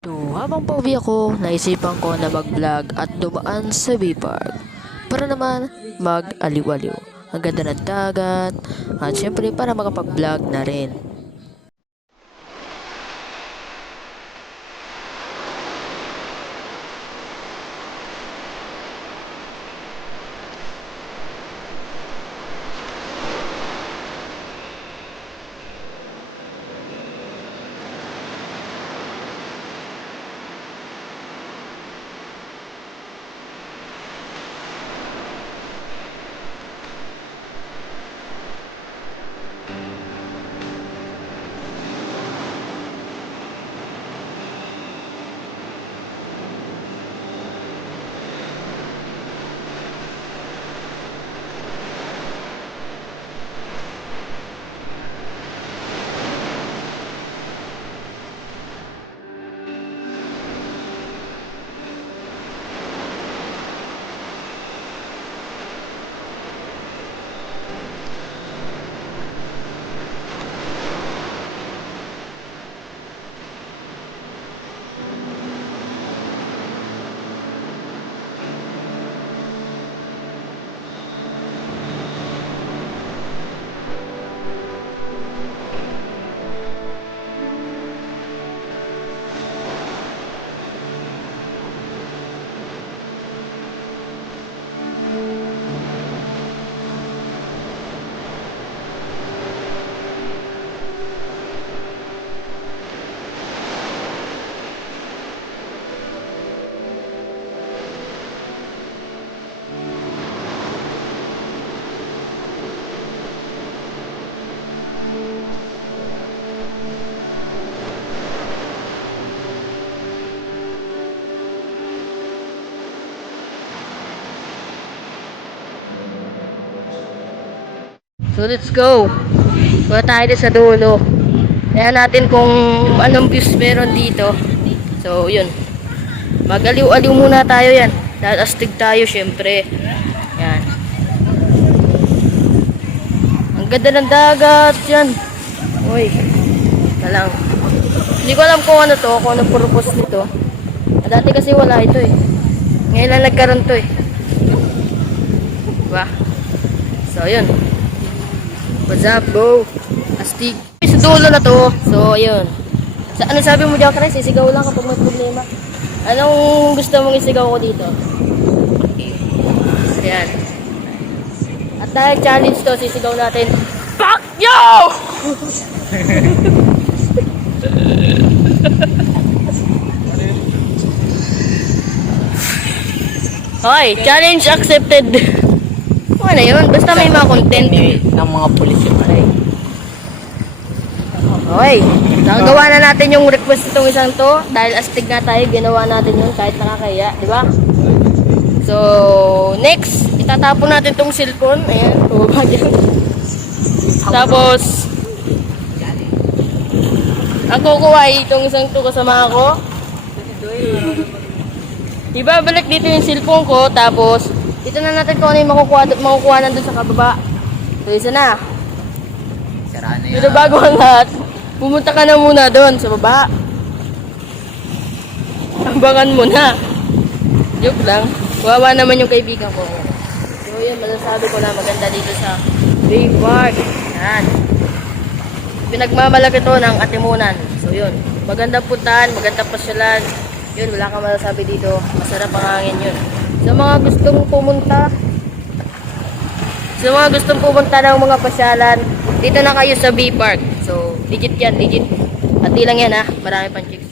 So, habang pauwi ako, naisipan ko na mag-vlog at dumaan sa B-Park para naman mag-aliw-aliw. Ang ganda ng dagat at syempre para makapag-vlog na rin. So let's go. Punta tayo dito sa dulo. Tingnan natin kung anong views meron dito. So yun. Mag-aliw-aliw muna tayo yan. Dahil astig tayo syempre. Yan. Ang ganda ng dagat yan. Uy. Talang. Hindi ko alam kung ano to. Kung ano purpose nito. Dati kasi wala ito eh. Ngayon lang nagkaroon to eh. Diba? So yun. What's up, bro? Astig. Sa dulo na to. So, ayun. Ano sabi mo dyan, Chris? Isigaw lang kapag may problema. Anong gusto mong isigaw ko dito? Okay. Ayan. At dahil challenge to, sisigaw natin. Fuck you! Hoy, challenge accepted. Ano yun? Basta may mga content. Ng mga pulis yung pare. Okay. Nagawa na natin yung request itong isang to. Dahil astig nga tayo, ginawa natin yun kahit nakakaya. Di ba? So, next, itatapon natin tong cellphone. Ayan, tubag yan. Tapos, ang kukuha itong isang to kasama ako. Diba, balik dito yung cellphone ko. Tapos, dito na natin kung ano yung makukuha nandun sa kababa. So, isa na. Saraan na yan. Pero bago ang lahat, pumunta ka na muna doon sa baba. Abangan mo na. Joke lang. Wawa naman yung kaibigan ko. So, yun, masasabi ko na maganda dito sa B-Park. Yan. Pinagmamalaki to ng Atimunan. So, yun. Magandang puntahan, magandang pasyalan. Yun, wala kang masasabi dito. Masarap ang hangin yun. Sa mga gustong pumunta ng mga pasyalan, dito na kayo sa B-Park. So, legit yan, legit. At di lang yan ha, marami pang chicks.